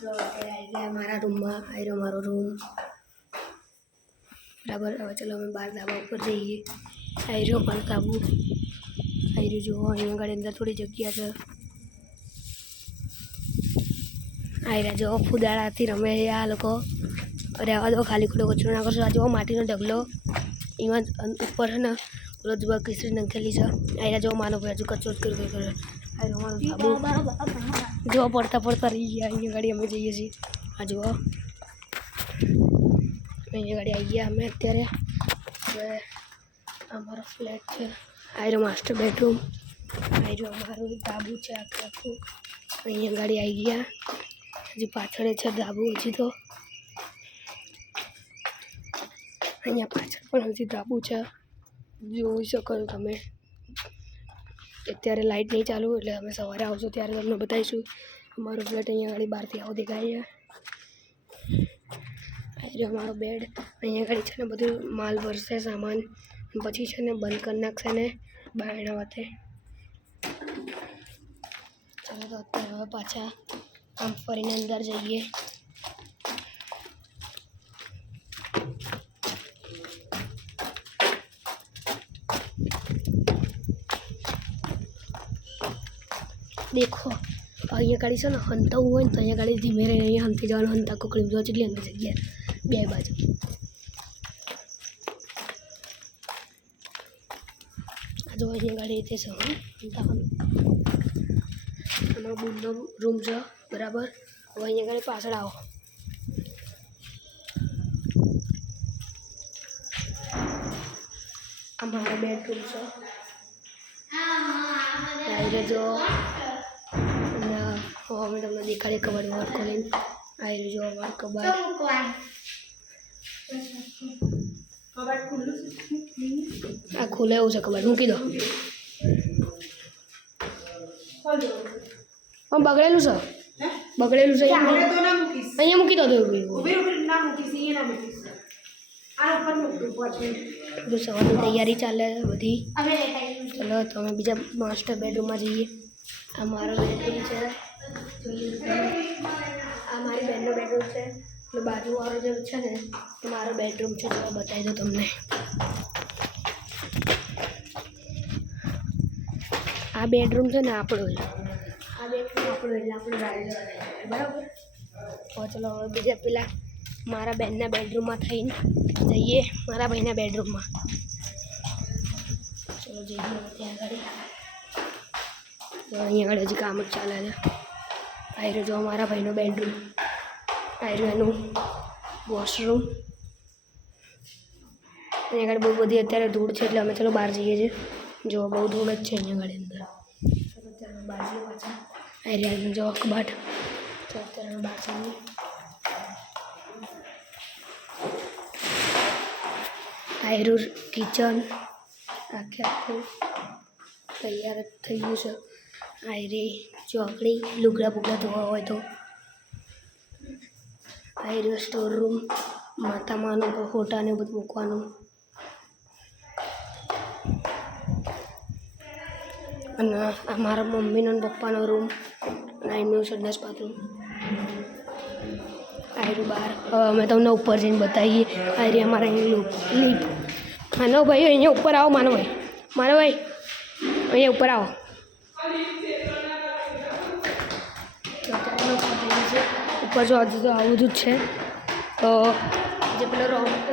તો મારા રૂમમાં આવી રહ્યો મારો રૂમ બરાબર. હવે ચલો અમે બહાર ધાબા ઉપર જઈએ. આવી રહ્યો મારો ધાબુ. આવી રહ્યું જુઓ, અહીંયા આગળ અંદર થોડી જગ્યા છે. આવી રહ્યા જો ફુદાળાથી રમે છે આ લોકો. રહેવા દો, ખાલી ખોટો કચરો ના કરશો. આ જુઓ માટીનો ઢગલો, એમાં ઉપર છે ને પેલો જુઓ કિસરી નંખેલી છે. આવી રહ્યા જો માનો ભાઈ હજુ કચરો જ કર્યો. જો પડતા રહી ગયા. અહીંયા ગાડી અમે જઈએ છીએ. આ જુઓ અહીંયા ગાડી આવી ગયા અમે અત્યારે. હવે અમારો ફ્લેટ છે. આ રહ્યો માસ્ટર બેડરૂમ. આ રહ્યો અમારું ધાબુ છે આખું. અહીંયા ગાડી આવી ગયા. હજી પાછળ છે ધાબુ. હજી તો અહીંયા પાછળ પણ હજી ધાબુ છે, જોઈ શકો છો તમે. અત્યારે લાઇટ નહીં ચાલુ, એટલે અમે સવારે આવશો ત્યારે તમને બતાવીશું. અમારો ફ્લેટ અહીંયા આગળ બહારથી આવો દેખાય છે. આવી અમારો બેડ. અહીંયા આગળ છે ને બધું માલ ભરશે સામાન, પછી છે ને બંધ કરી નાખશે ને બાયણા વાતે. ચાલો તો અત્યારે હવે પાછા આમ ફરીને અંદર જઈએ. દેખો અહીંયા ગાડી છે ને હંતાવું હોય ને તો અહીંયા ગાડી ધીમે રહે. અહીંયા હંતી જવાનું, હંતા કોકડી જો જેટલી અંદર જગ્યા બે બાજુ. આ જો અહીંયા ગાડી રીતે છે હંતાવાનું. અમારો બુનનો રૂમ છે બરાબર. હવે અહીંયા ગાડી પાછળ આવો. આ મારો બેડરૂમ છે. આવી જો અમે તમને દેખાડીએ કબાટ વોટ ખોલીને. આવી રહ્યું જો અમારું કબાટ. આ ખુલે એવું છે કબાટ. મૂકી દો. બગડેલું છે, બગડેલું છે. અહીંયા મૂકી દો. બધું સવારની તૈયારી ચાલે બધી. ચલો તો અમે બીજા માસ્ટર બેડરૂમમાં જઈએ. આ મારો બેડરૂમ છે. આ મારી બેનનો બેડરૂમ છે. એટલે બાજુવાળો જે છે ને એ મારો બેડરૂમ છે. જો બતાવી દો તમને. આ બેડરૂમ છે ને આપણો જ. આ બેડરૂમ આપણો એટલે આપણો બરાબર. તો ચલો હવે બીજા પેલા મારા બેનના બેડરૂમમાં થઈને જઈએ મારા ભાઈના બેડરૂમમાં. ચલો જઈએ ત્યાં આગળ. અહીંયા આગળ હજી કામ જ ચાલે છે. આવી રહ્યો જો મારા ભાઈનો બેડરૂમ. આવી રહ્યું એનું વોશરૂમ. અહીંયા આગળ બહુ બધી અત્યારે ધૂળ છે, એટલે અમે ચલો બહાર જઈએ છીએ. જો બહુ ધૂળ જ છે અહીંયા આગળ અંદર. ચલો ત્યારે બહાર જઈએ પાછા. આવી રહ્યા જો કબાટ. તો અત્યારે અમે બહાર જઈએ. આયરું કિચન આખું તૈયાર જ થઈ ગયું છે. આયરી ચોકડી લુગડા બુગડા ધોવા હોય તો. આયરું સ્ટોર રૂમ, માતામાનું ફોટા ને બધું મૂકવાનું. અને આ મારા મમ્મીનો ને પપ્પાનો રૂમ. અને એમનું સંડાસ બાથરૂમ. આયરું બહાર. અમે તમને ઉપર જઈને બતાવીએ. આયરી અમારા લીપ. માનો ભાઈ અહીંયા ઉપર આવો. માનો ભાઈ અહીંયા ઉપર આવો. ઉપર જો હજુ તો આવું જ છે. તો જે પેલો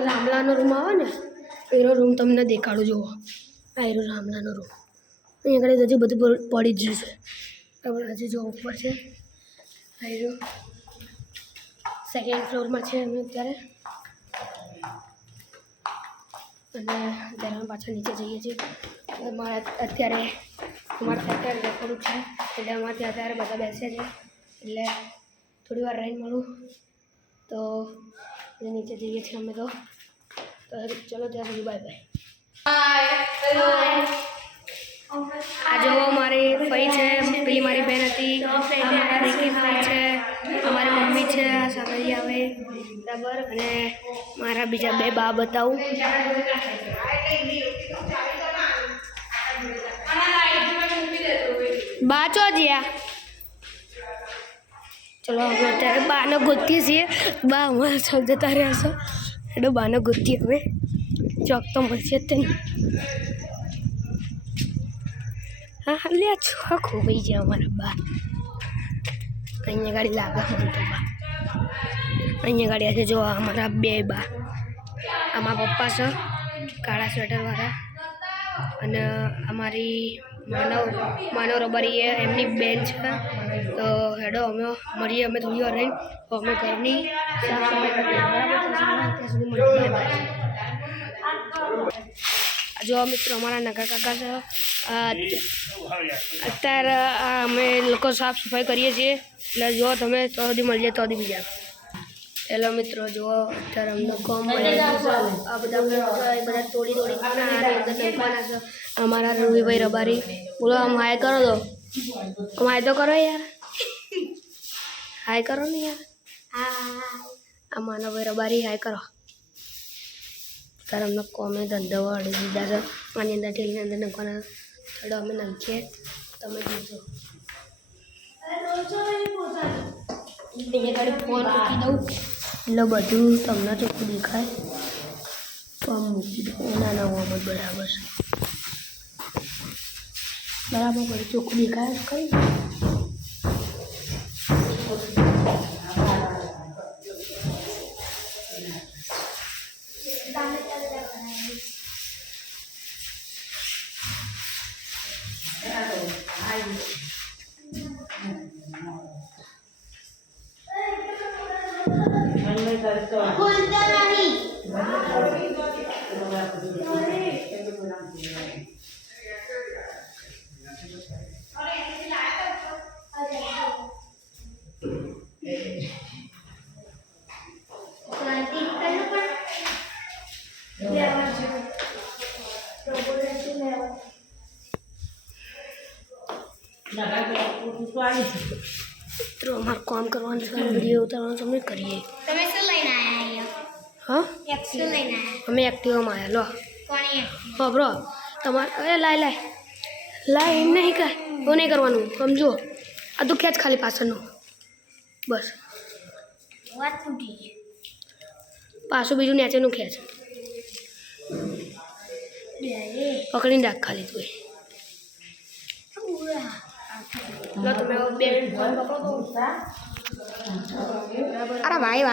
રામલાનો રૂમ આવે ને એનો રૂમ તમને દેખાડું. જુઓ આ એનો રામલાનો રૂમ. અહીંયા આગળ હજી બધું પડી જ છે બરાબર. હજી જો ઉપર છે. આ સેકન્ડ ફ્લોરમાં છે અમે અત્યારે. અને અત્યારે અમે પાછળ નીચે જઈએ છીએ. અત્યારે રેકોર્ડ છે, એટલે અમારે ત્યાં અત્યારે બધા બેસે છે. એટલે થોડી વાર રહીને મળું તો નીચે જઈએ છીએ અમે. તો ચલો ત્યાં સુધી બાય બાય. આ જો મારી ફઈ છે, પેલી મારી બેન હતી, મારા રીકી ભાઈ છે, અમારી મમ્મી છે, આ સામેથી આવે બરાબર. અને મારા બીજા બે બા બતાવું. બા ચો જ્યાં ચલો હવે અત્યારે બાને ગોતીએ છીએ. બા અમારા ચોક જતા રહ્યા છો એટલે બાને ગોતીએ હવે. ચોક તો મળશે જ ને. હા લે ચોક ખોવાઈ જાય અમારા બા. અહીંયા ગાડી લાગે મને તો બા. અહીંયા ગાડી છે જો અમારા બે બા. અમારા પપ્પા છે કાળા સ્વેટરવાળા અને અમારી માનવ રબારી એમની બેન છે. તો હેડો અમે મળીએ અમે થોડી વાર રહીને અમે ઘરની સાફ સફાઈ કરીએ બરાબર. ત્યાં સુધી મળીએ. જો મિત્રો અમારા નકા કાકા છે. અત્યારે અમે લોકો સાફ સફાઈ કરીએ છીએ એટલે જો તમે તો સુધી મળીએ તો બીજા. હેલો મિત્રો જુઓ અત્યારે અમને કોમ આ બધા તોડી છે. અમારા રવિભાઈ રબારી બોલો આમ હાય કરો તો આમ હાય તો કરો યાર. હાય કરો ને યાર. આ માનવભાઈ રબારી હાય કરો. અત્યારે અમને કોમે ધંધો અડી દીધા છે. આની અંદર ઠેલીની અંદર નાખવાના થોડો અમે નાખીએ તમે જોજો. અહીંયા ગાડી ફોન મૂકી દઉં એટલે બધું તમને ચોખ્ખું દેખાય. તો આમ મૂકી દઉં નાના હોવામાં બરાબર છે. બરાબર બધું ચોખ્ખું દેખાય કઈ. મિત્રો અમારે કામ કરવાનું છે વિડીયો ઉતારવાનું તમે કરીએ. તમે શું લઈને આવ્યા અહીંયા? હા શું લઈને આવ્યા? અમે એક્ટિવામાં આવ્યા. લો કોની? હા બ્રો તમારે લાય નહીં કાંઈ એવું નહીં કરવાનું સમજો. આ તો ખેંચ ખાલી પાછળનું બસ. વાત તૂટી ગઈ. પાછું બીજું નીચેનું ખેંચ પકડીને રાખ ખાલી તું. લો તમે બે ફોન પકડો તો. અરે ભાઈ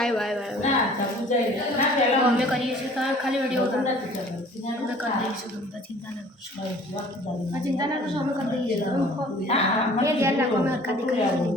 અમે કરીએ છીએ ખાલી વિડીયો અમે કરી દઈશું. તમે ચિંતા ના કરશો. ચિંતા ના કરશો અમે કરી દઈએ છીએ. તમે ધ્યાન રાખો અમે હરકાતી કરીએ છીએ.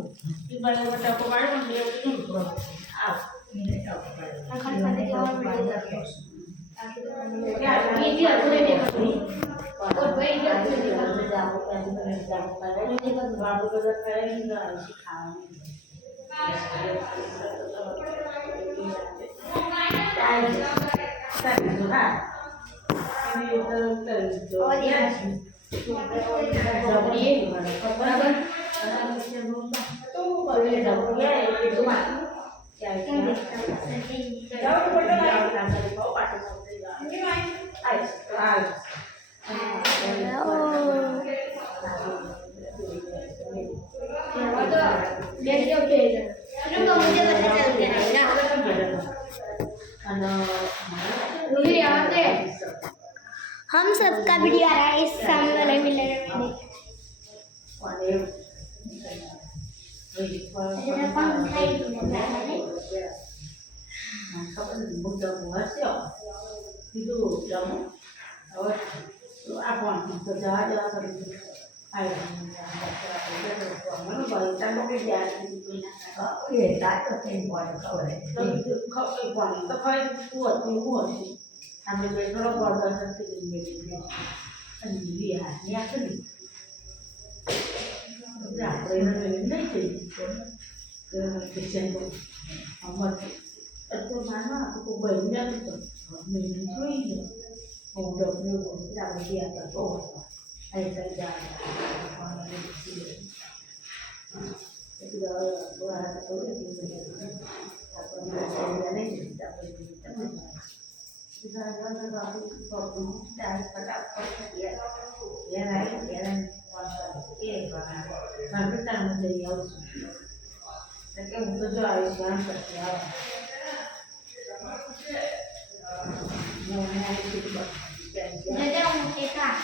हम सबका वीडियो आ रहा है इस सामने वाले मिलने જજે હું એકા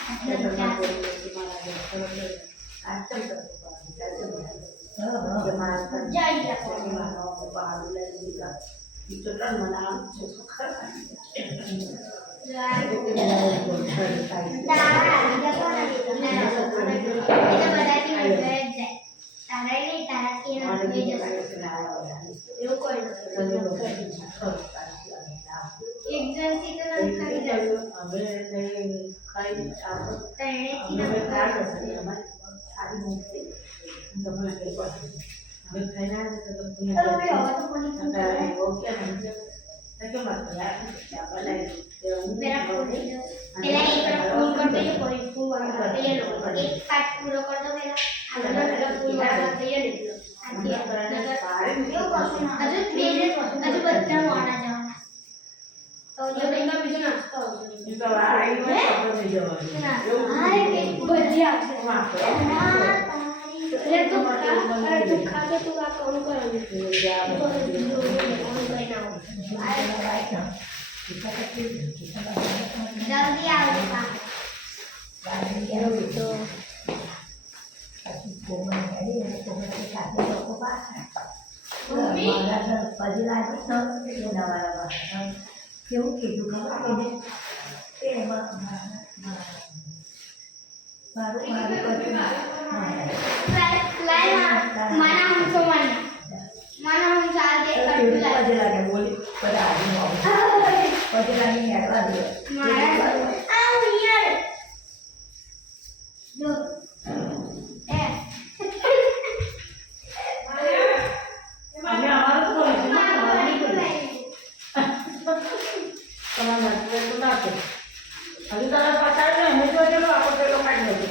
જલ્દી આવો કેવું કીધું ખબર કે એમાં મારું mana hum somanya mana hum saade kaddu લાગે બોલી બધા પછી લાગે હેડવા દે mara ah here do eh અમે અમારું તો mari ko lai તમારા માટે તો ના છે હજી તારા પટાડ ને હું તો ચલો આપણે પેલો કાઢી લેજો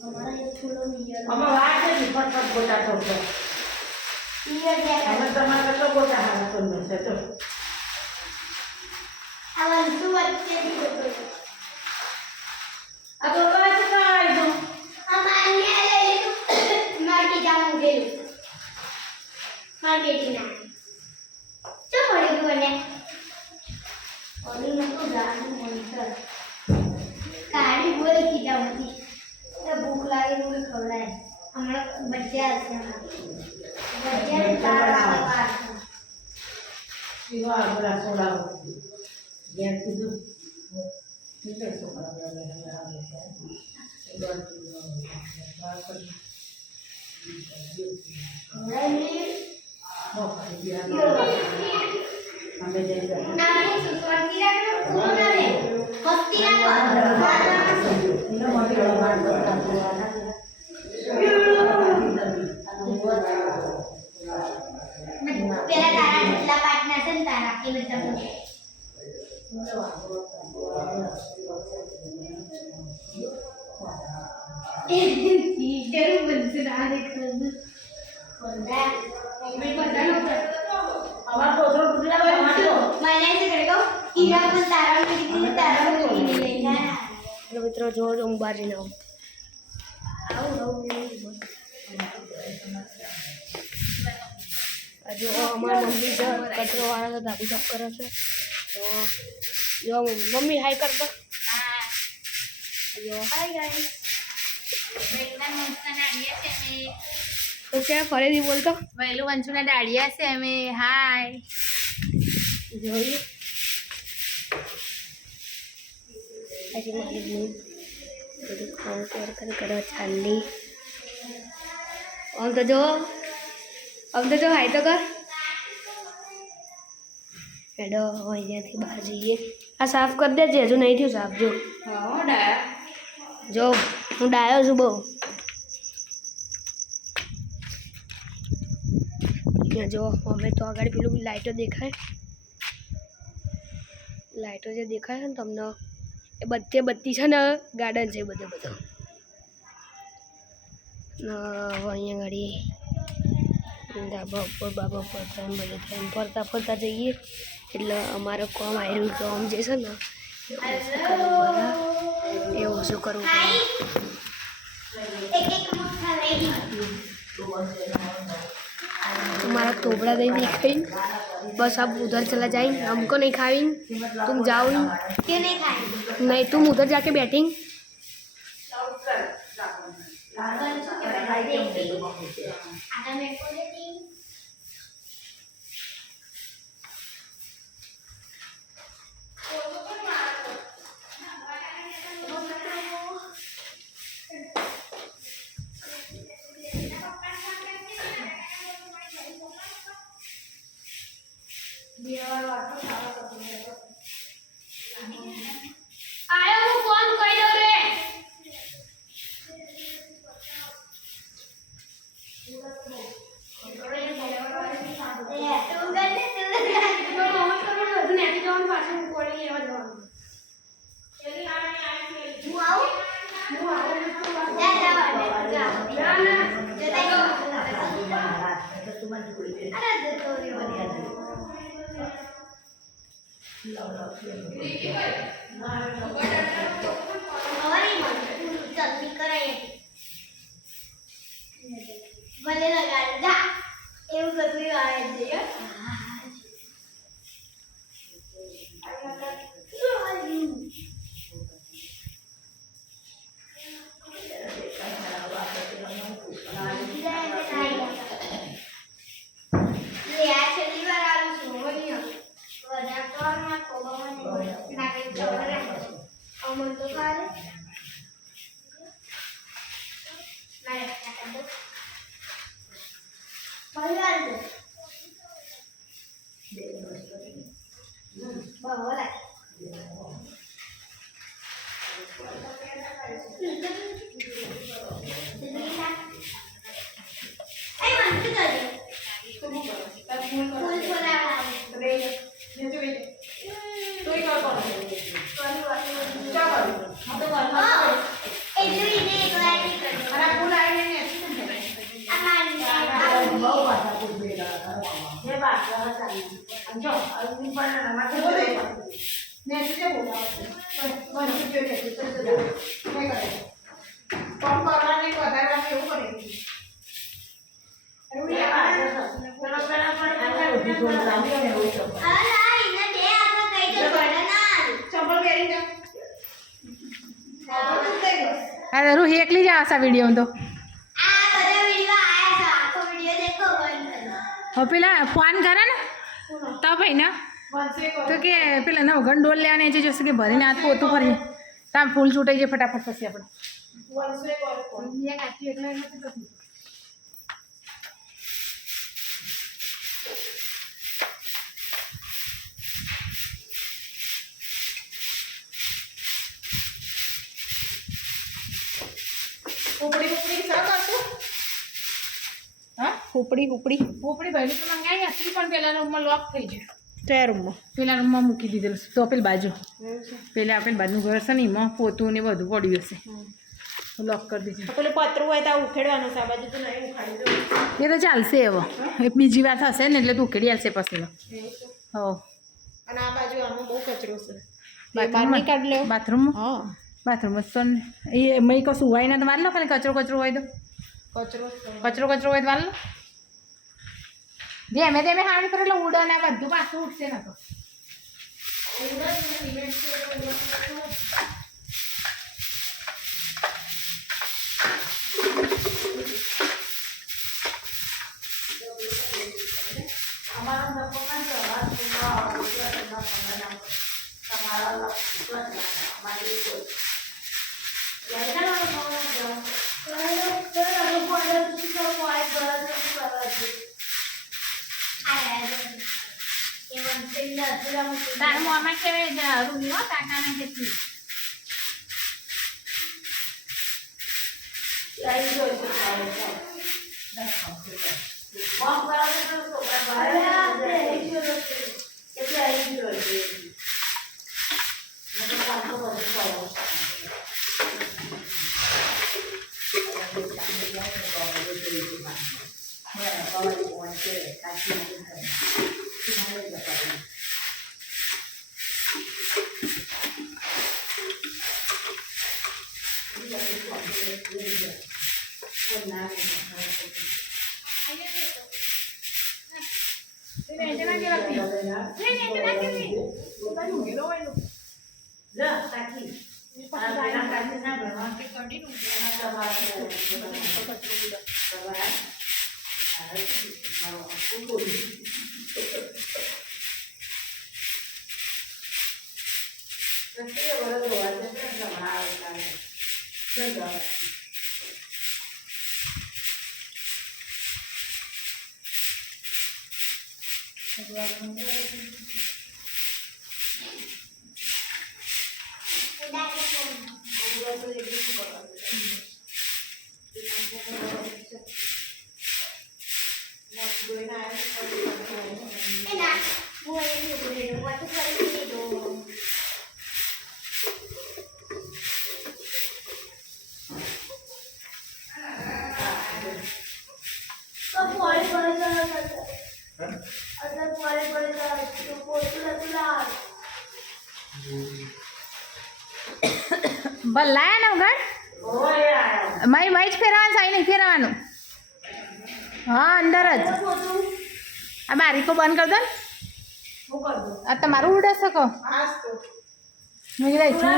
हमारा ये थोड़ा नियर અમે વાત છે ફટફટ ગોટા કરતો नियर है અમે તમારે કેટલો ગોટા હારા તો છે તો awan tu wacce di foto આ તો વાત કાઈ તો amane ale market jamu gelu market na તો પડી ગયું ને ઓલી નતો જાનું મોનિટર કાળી બોલ કીધા હતી તો ભૂખ લાગી મને ખવડાય હમણાં બચ્ચા હશે બચ્ચાને તાર આવે પાર સીવા બડા સોડા ગયા કીધું ઠીક છે સોડા બડા અમે જઈ ગયા નામે સુસ્વાતી રાખો પૂરો નામે હસ્તી રાખો એનો માટે વાત કરતા પેલા તારા જેટલા પાર્ટનર છે ને તારા એ બધા ટીચર બનશે ના દેખવાનું કોંડા મમ્મી બધાનો અમાર તો થોડું ગુજરાત વાંચો મને છે કરે હીરા પણ તારા મેં તારા મેં લઈને એટલે મિત્રો જો હું બહાર જઈને આવું જો અમારા મમ્મી જો કચરો વાળા તો ધાબુ સાફ કરે છે તો જો મમ્મી હાય કરતો જો હાય ગાઈસ વેલના મંચના ડાળિયા છે મે તો કે ફરીથી બોલતો વેલુ મંચના ડાળિયા છે મે હાય જોઈએ આજે મારી બહુ બધું ખાવું કરવા ચાલી આમ તો જો હાય તો કર હેડો અહીંયાથી બહાર જઈએ આ સાફ કરી દેજે હજુ નહીં થયું સાફ જો જો હું ડાયો છું બહુ જો અમે તો આગળ પેલું લાઈટો દેખાય લાઈટો જે દેખાય છે ને તમને એ બધી છે ને ગાર્ડન છે બધો અહીંયા ગાડી ધાબા ઉપર બાબા ઉપર થઈને બધે થઈને ફરતા જઈએ એટલે અમારે કોમ આવ્યું કોમ જે છે ને એ ઓછું કરવું પડે એક મુઠ્ઠા લઈ तुम्हारा तोबड़ा दही नहीं खाई, बस अब उधर चला जाए, हमको नहीं खाई, तुम जाओ ही। क्यों नहीं खाएंगे? नहीं, तुम उधर जाके बैठेंगे। आधा मेरे को दे दी। आया वो कौन कोई दो रे? ભલે લગાડ જા એવું બધું આવે છે અરે રૂ એકલી જ આવશે વિડીયો તો હવે પેલા ફોન કરે ને તો ભાઈ ને તો કે પેલા નવ ઘણ ડોલ લેવાને છે જશે કે ભરીને હાથ પોતું ફરી તામ ફૂલ છૂટાઈ જાય ફટાફટ પછી આપણે ઉપડી ભાઈ તો મંગાવી હતી પણ પેલા રૂમમાં લોક થઈ ગયું કયા રૂમમાં પેલા રૂમમાં મૂકી દીધેલું તો પેલી બાજુ પેલા આપેલ બાજુનું ઘર છે ને એમાં પોતું ને બધું પડ્યું હશે લોક કરી દીધું પેલું પતરું હોય તો ઉખેડવાનું છે આ બાજુ તો નહીં ઉખાડી એ તો ચાલશે હવે એક બીજી વાર થશે ને એટલે તું ઉખેડી આવશે પછી હો અને આ બાજુ આમાં બહુ કચરો છે બાથરૂમમાં બાથરૂમમાં તો એ મય કશું હોય ને તો વાર લો ખાલી કચરો હોય તો કચરો હોય તો વાર લો ધીમે ધીમે હાડી પર એટલે ઉડો ને બધું પાછું ઉઠશે ને તો તારા મોમાં કેવાય રૂમી હો કાકાના જેટલી મેંટેના કેવાથી મેંટેના કેવી બાજુ ઉગેલો હોય લો ભલાયા ને ઉઘાડ મારી માઈ જ ફેરવાનું સાઈ નહીં ફેરવાનું હા અંદર જ આ બારી કો બંધ કરી દો ને આ તમારું ઉડે શકો મેં કીધું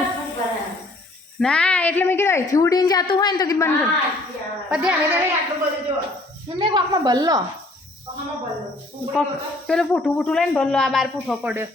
ના એટલે મેં કીધું અહીંથી ઉડીને જતું હોય ને તો કીધું બંધ કર પછી એમને કોકમાં ભલ્લો પેલું પૂઠું પૂઠું લઈને ભલ્લો આ બાર પૂઠો પડ્યો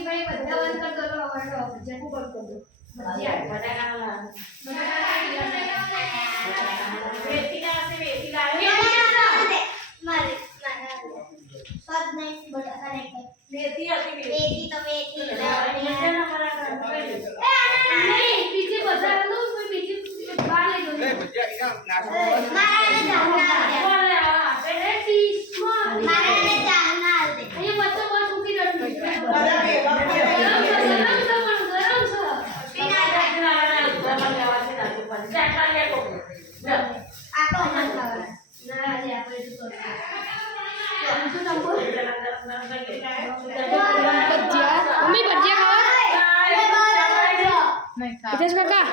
ભાઈ બધા બંધ કર દો મમ્મી ભજીયા ખાવા હિતેશ કાકા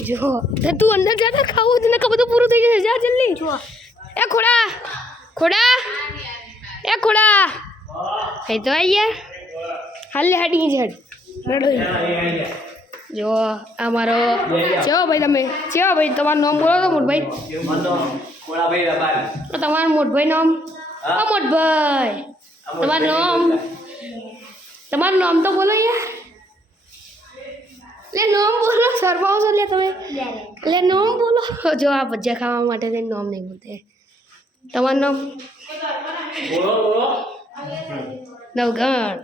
જો તું અંદર જાતા ખાવું તને ખબર તો પૂરું થઈ જશે જા જલ્દી એ ખોડા ખોડા એ ખોડા એ તો આઈ યાર હાલ લે હાડી જ મેડો જો અમારો ચેવો ભાઈ તમે ચેવો ભાઈ તમારું નામ બોલો તો મોટભાઈ ખોડાભાઈ રબારી તમારું મોટભાઈ નામ મોટભાઈ તમારું નામ તો બોલો યાર લે નામ બોલો શરમાવો છો લે તમે લે નામ બોલો જો આ ભજીયા ખાવા માટે તેનું નામ નહીં બોલતે તમારું નામ બોલો બોલો નવગણ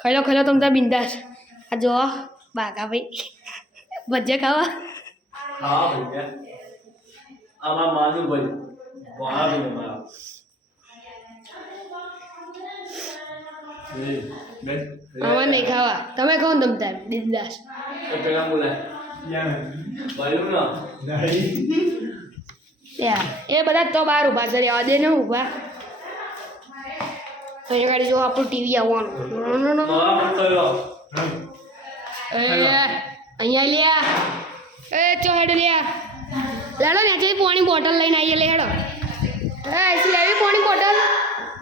ખાઈ લો તમે ત્યાં બિંદાસ આ જો બાકા ભાઈ ભજીયા ખાવા હા ભૈયા આમાં માનું ભાઈ વાહ ભાઈ મારા આમાં નહીં ખાવા તમે કહો ને તમ તાર બિંદાસ પેલા બોલા બોલું ના યાર એ બધા તો બહાર ઊભા છે રહેવા દે ને ઊભા અહીંયા ગાડી જો આપણું ટીવી આવવાનું અહીંયા લ્યા એ ચો હેડ લ્યા લેડો ને જઈ પાણી બોટલ લઈને આવીએ લે હેડો એ એસી લેવી પાણી બોટલ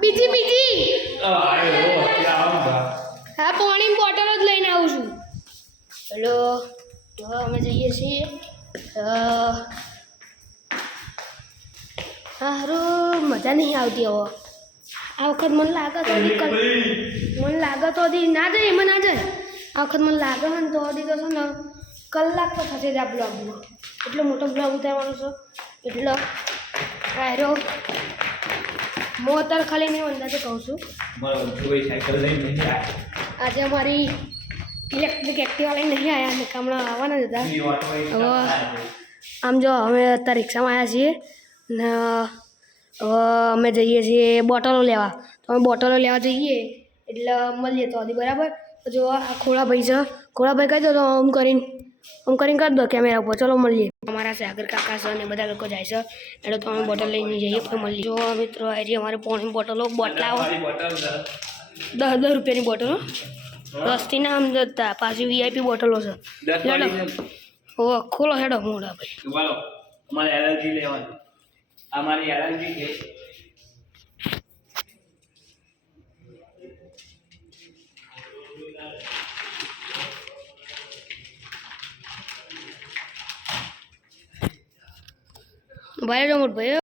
બીજી હા પાણી બોટલ જ લઈને આવું છું હેલો હવે અમે જઈએ છીએ હારું મજા નહીં આવતી હવે આ વખત મને લાગે તો ના જાય એમાં ના જાય આ વખત મને લાગે ને તો હજી તો છે ને કલાક તો થશે જ આ બ્લોગમાં એટલો મોટો બ્લોગ ઉતારવાનો છે એટલો આયરો હું અત્યારે ખાલી નહીં અંદાજે કહું છું આજે અમારી ઇલેક્ટ્રિક એક્ટિવા લઈને નહીં આવ્યા ને હમણાં આવવાના જ હતા હવે આમ જો અમે અત્યારે રિક્ષામાં આવ્યા છીએ ને હવે અમે જઈએ છીએ બોટલો લેવા તો અમે બોટલો લેવા જઈએ એટલે મળીએ તો હજી બરાબર તો જો આ ખોળાભાઈ છે ખોળાભાઈ કહી દો તો આમ કરીને કરી દો કેમેરા ઉપર ચલો મળીએ અમારા સાગર કાકા છે અને બધા લોકો જાય છે એટલે તો અમે બોટલ લઈને જઈએ પછી મળીએ જો મિત્રો આવી અમારે પાણી બોટલો બોટલાઓ 10 રૂપિયાની બોટલો રસ્તી ના સમજતા પાછી વીઆઈપી બોટલો છે હેડો ઓ ખોલો હેડો મોડા ભાઈ અમારે એલર્જી લેવાની અમારી એલર્જી છે ભાઈ મોટ ભાઈ